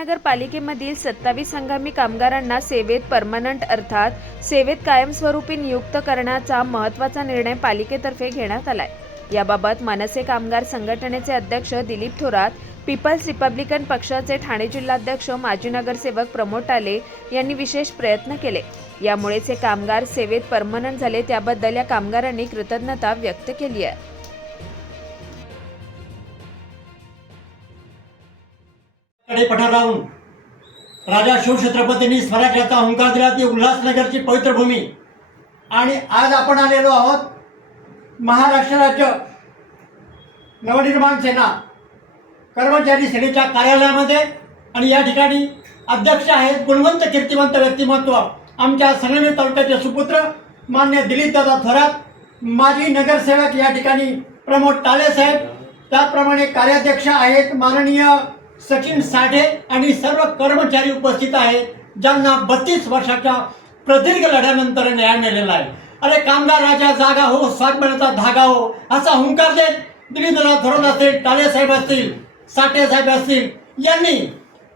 महानगरपालिकेमधील सत्तावीस हंगामी कामगारांना सेवेत परमनंट अर्थात सेवेत कायमस्वरूपी नियुक्त करण्याचा महत्त्वाचा निर्णय पालिकेतर्फे घेण्यात आलाय. याबाबत मनसे कामगार संघटनेचे अध्यक्ष दिलीप थोरात पीपल्स रिपब्लिकन पक्षाचे ठाणे जिल्हाध्यक्ष माजी नगरसेवक प्रमोद टाले यांनी विशेष प्रयत्न केले. यामुळेच हे कामगार सेवेत परमनंट झाले त्याबद्दल या कामगारांनी कृतज्ञता व्यक्त केली आहे. कडे पठार लावून राजा शिवछत्रपतींनी स्वराज्याचा हुंकार दिला. ती उल्हासनगरची पवित्र भूमी. आणि आज आपण आलेलो आहोत महाराष्ट्र राज्य नवनिर्माण सेना कर्मचारी सेनेच्या कार्यालयामध्ये. आणि या ठिकाणी अध्यक्ष आहेत गुणवंत कीर्तिवंत व्यक्तिमत्व आमच्या संगमेश्वर तालुक्याचे सुपुत्र मान्य दिलीपदादा थोरात माजी नगरसेवक या ठिकाणी प्रमोद टाळे साहेब. त्याचप्रमाणे कार्याध्यक्ष आहेत माननीय सचिन साठे आणि सर्व कर्मचारी उपस्थित आहेत ज्यांना बत्तीस वर्षाच्या प्रदीर्घ लढ्यानंतर न्याय मिळालेला आहे. अरे कामगार राजा जागा हो स्वाभिमानाचा धागा हो असा हुंकार देत दिलीपदादा थोरात असतील टाले साहेब असतील साठे साहेब असतील यांनी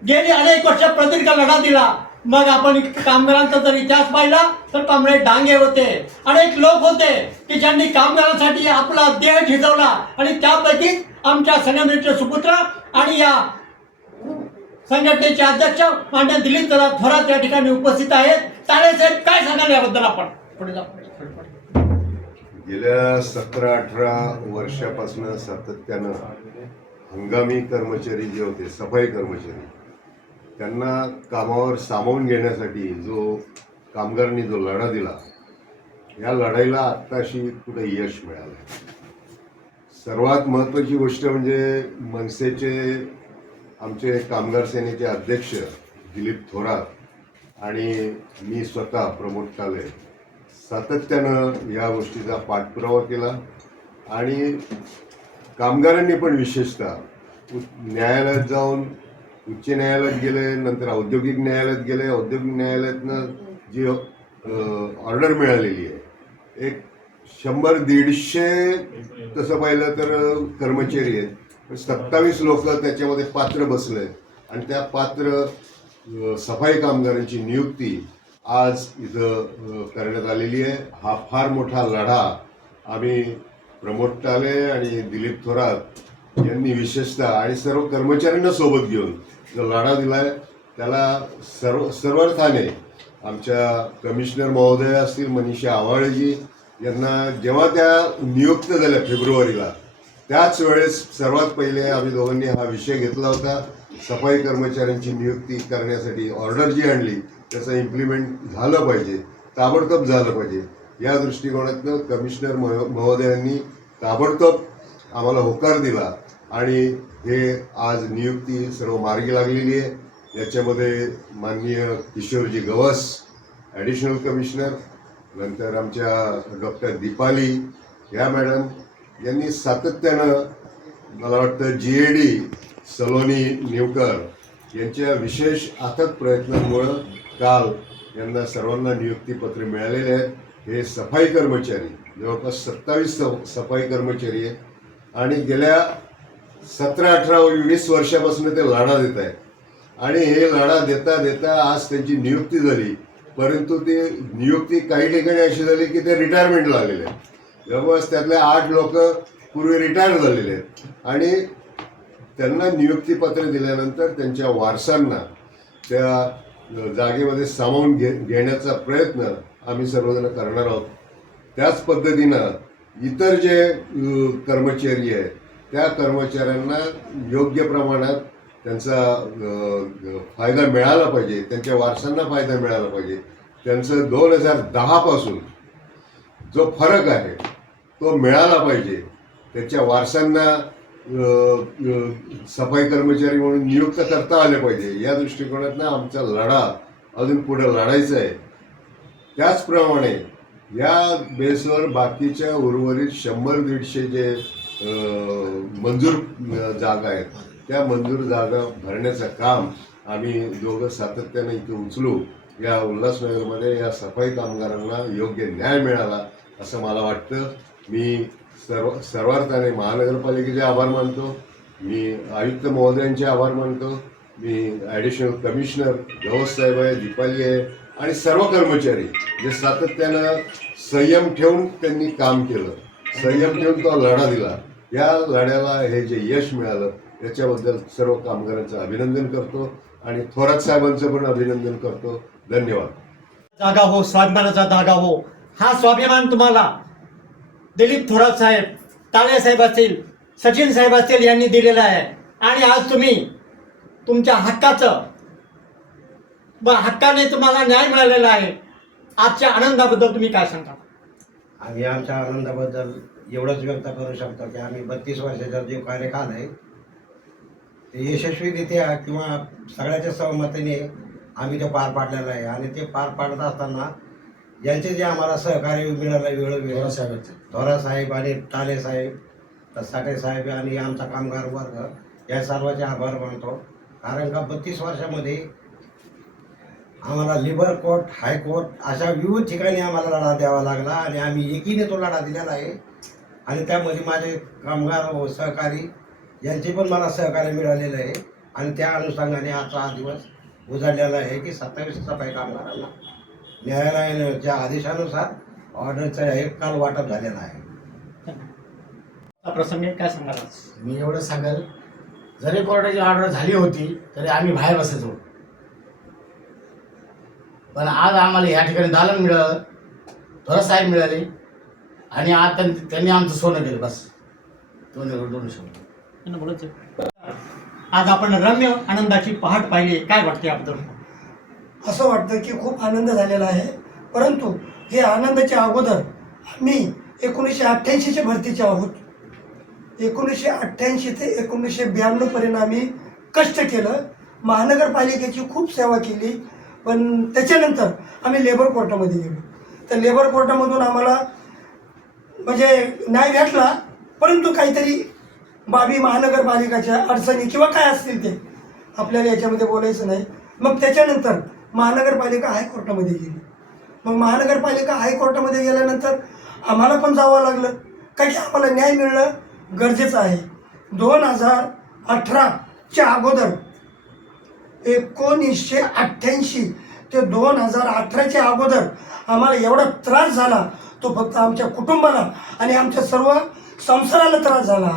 गेली अनेक वर्ष प्रदीर्घ लढा दिला. मग आपण कामगारांचा जर इतिहास पाहिला तर कांबळे डांगे होते. अनेक लोक होते की ज्यांनी कामगारांसाठी आपला देह झिजवला आणि त्यापैकी आमच्या संघटनेचे सुपुत्र आणि या संघटनेचे अध्यक्ष मान्य दिलीप दादा थोरात या ठिकाणी उपस्थित आहेत. ताळे साहेब काय सांगाल याबद्दल आपण? पुढे गेल्या सतरा अठरा वर्षापासून सातत्यानं हंगामी कर्मचारी जे होते सफाई कर्मचारी त्यांना कामावर सामावून घेण्यासाठी जो कामगारांनी जो लढा दिला या लढाईला आत्ताशी कुठे यश मिळालं सर्वात महत्त्वाची गोष्ट म्हणजे मनसेचे आमचे कामगार सेनेचे अध्यक्ष दिलीप थोरात आणि मी स्वतः प्रमोद टाले सातत्यानं या गोष्टीचा पाठपुरावा केला. आणि कामगारांनी पण विशेषतः न्यायालयात जाऊन उच्च न्यायालयात गेले नंतर औद्योगिक न्यायालयात गेले. औद्योगिक न्यायालयातनं जी ऑर्डर मिळालेली आहे एक शंभर दीडशे तसं पाहिलं तर कर्मचारी आहेत. सत्तावीस लोक त्याच्यामध्ये पात्र बसले. आणि त्या पात्र सफाई कामगारांची नियुक्ती आज इथं करण्यात आलेली आहे. हा फार मोठा लढा आम्ही प्रमोद टाले आणि दिलीप थोरात यांनी विशेषतः आणि सर्व कर्मचाऱ्यांना सोबत घेऊन जो लढा दिलाय त्याला सर्व सर्वार्थाने आमच्या कमिशनर महोदय असतील मनीषा आव्हाळेजी यांना जेव्हा त्या नियुक्त झाल्या फेब्रुवारीला त्याच वेळेस सर्वात पहिले आम्ही दोघांनी हा विषय घेतला होता. सफाई कर्मचाऱ्यांची नियुक्ती करण्यासाठी ऑर्डर जी आणली त्याचं इम्प्लिमेंट झालं पाहिजे ताबडतोब झालं पाहिजे. या दृष्टिकोनातनं कमिशनर महो- महोदयांनी ताबडतोब आम्हाला होकार दिला आणि हे आज नियुक्ती सर्व मार्गी लागलेली आहे. याच्यामध्ये माननीय किशोरजी गवस ॲडिशनल कमिशनर नंतर आमच्या डॉक्टर दीपाली ह्या मॅडम यांनी सातत्यानं मला वाटतं जी ए डी सलोनी निवकर यांच्या विशेष अथक प्रयत्नांमुळं काल यांना सर्वांना नियुक्तीपत्र मिळालेले आहेत. हे सफाई कर्मचारी जवळपास सत्तावीस सफाई कर्मचारी आहेत. आणि गेल्या सतरा अठरा वीस वर्षापासून ते लढा देत आहेत. आणि हे लढा देता देता आज त्यांची नियुक्ती झाली. परंतु ती नियुक्ती काही ठिकाणी अशी झाली की ते रिटायरमेंटला आलेले आहेत. जवळपास त्यातले आठ लोक पूर्वी रिटायर झालेले आहेत. आणि त्यांना नियुक्तीपत्र दिल्यानंतर त्यांच्या वारसांना त्या जागेमध्ये सामावून घे घेण्याचा प्रयत्न आम्ही सर्वजण करणार आहोत. त्याच पद्धतीनं इतर जे कर्मचारी आहेत त्या कर्मचाऱ्यांना योग्य प्रमाणात त्यांचा फायदा मिळाला पाहिजे त्यांच्या वारसांना फायदा मिळाला पाहिजे. त्यांचं दोन हजार दहापासून जो फरक आहे तो मिळाला पाहिजे. त्याच्या वारसांना सफाई कर्मचारी म्हणून नियुक्त करता आले पाहिजे. या दृष्टिकोनातनं आमचा लढा अजून पुढे लढायचा आहे. त्याचप्रमाणे या बेसवर बाकीच्या उर्वरित शंभर दीडशे जे मंजूर जागा आहेत त्या मंजूर जागा भरण्याचं काम आम्ही दोघं सातत्यानं इथे उचलू. या उल्हासनगरमध्ये या सफाई कामगारांना योग्य न्याय मिळाला असं मला वाटतं. मी सर्व सर्वार्थाने महानगरपालिकेचे आभार मानतो. मी आयुक्त महोदयांचे आभार मानतो. मी ॲडिशनल कमिशनर गवससाहेब आहे दीपाली आहे आणि सर्व कर्मचारी जे सातत्यानं संयम ठेवून त्यांनी काम केलं. संयम ठेवून तो लढा दिला. या लढ्याला हे जे यश मिळालं याच्याबद्दल सर्व कामगारांचं अभिनंदन करतो आणि थोरात साहेबांचं पण अभिनंदन करतो. धन्यवाद. जागा हो स्वाभिमानाचा जागा हो. हा स्वाभिमान तुम्हाला दिलीप थोरात साहेब ताळे साहेब असतील सचिन साहेब असतील यांनी दिलेलं आहे. आणि आज तुम्ही तुमच्या हक्काचं व हक्काने तुम्हाला न्याय मिळालेला आहे. आजच्या आनंदाबद्दल तुम्ही काय सांगता? आम्ही आमच्या आनंदाबद्दल एवढंच व्यक्त करू शकतो की आम्ही बत्तीस वर्षाचा जो कार्यकाल आहे ते यशस्वीरित्या किंवा सगळ्याच्या सहमतीने आम्ही तो पार पाडलेला आहे. आणि ते पार पाडत असताना यांचे जे आम्हाला सहकार्य मिळालं आहे वेळोवेळी धोरा साहेब आणि टाले साहेब साठे साहेब आणि आमचा कामगार वर्ग या सर्वांचे आभार मानतो. कारण का बत्तीस वर्षामध्ये आम्हाला लिबर कोर्ट हायकोर्ट अशा विविध ठिकाणी आम्हाला लढा द्यावा लागला आणि आम्ही एकीने तो लढा दिलेला आहे. आणि त्यामध्ये माझे कामगार व सहकारी यांचे पण मला सहकार्य मिळालेलं आहे. आणि त्या अनुषंगाने आजचा हा दिवस उजाडलेला आहे की सत्तावीस सफाई कामगारांना न्यायालयाच्या आदेशानुसार ऑर्डरचा एक काल वाटप झालेला आहे. प्रसंगी काय सांगाल? मी एवढं सांगाल जरी कोर्टाची ऑर्डर झाली होती तरी आम्ही बाहेर बसायचो. पण आज आम्हाला या ठिकाणी दालन मिळालं थोडं साहेब मिळाले आणि आज त्यांनी त्यांनी आमचं सोनं केलं बस. दोन दोन शब्द आज आपण रम्य आनंदाची पहाट पाहिली काय वाटते याबद्दल? असं वाटतं की खूप आनंद झालेला आहे. परंतु हे आनंदाच्या अगोदर आम्ही एकोणीसशे अठ्ठ्याऐंशीच्या भरतीचे आहोत. एकोणीसशे अठ्ठ्याऐंशी ते एकोणीसशे ब्याण्णवपर्यंत आम्ही कष्ट केलं. महानगरपालिकेची खूप सेवा केली. पण त्याच्यानंतर आम्ही लेबर कोर्टामध्ये गेलो. तर लेबर कोर्टामधून आम्हाला म्हणजे न्याय भेटला. परंतु काहीतरी बाबी महानगरपालिकाच्या अडचणी किंवा काय असतील ते आपल्याला याच्यामध्ये बोलायचं नाही. मग त्याच्यानंतर महानगरपालिका हायकोर्टामध्ये गेली. मग महानगरपालिका हायकोर्टामध्ये गेल्यानंतर आम्हाला पण जावं लागलं. का की आम्हाला न्याय मिळणं गरजेचं आहे. दोन हजार अठराच्या अगोदर एकोणीसशे अठ्ठ्याऐंशी ते दोन हजार अठराच्या अगोदर आम्हाला एवढा त्रास झाला. तो फक्त आमच्या कुटुंबाला आणि आमच्या सर्व संसाराला त्रास झाला.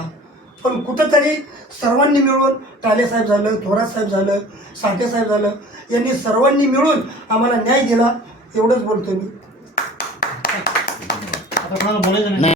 पण कुठंतरी सर्वांनी मिळून टालेसाहेब झालं थोरातसाहेब झालं साठेसाहेब झालं यांनी सर्वांनी मिळून आम्हाला न्याय दिला एवढंच बोलतो मी. आता कोणाला बोलायचं नाही.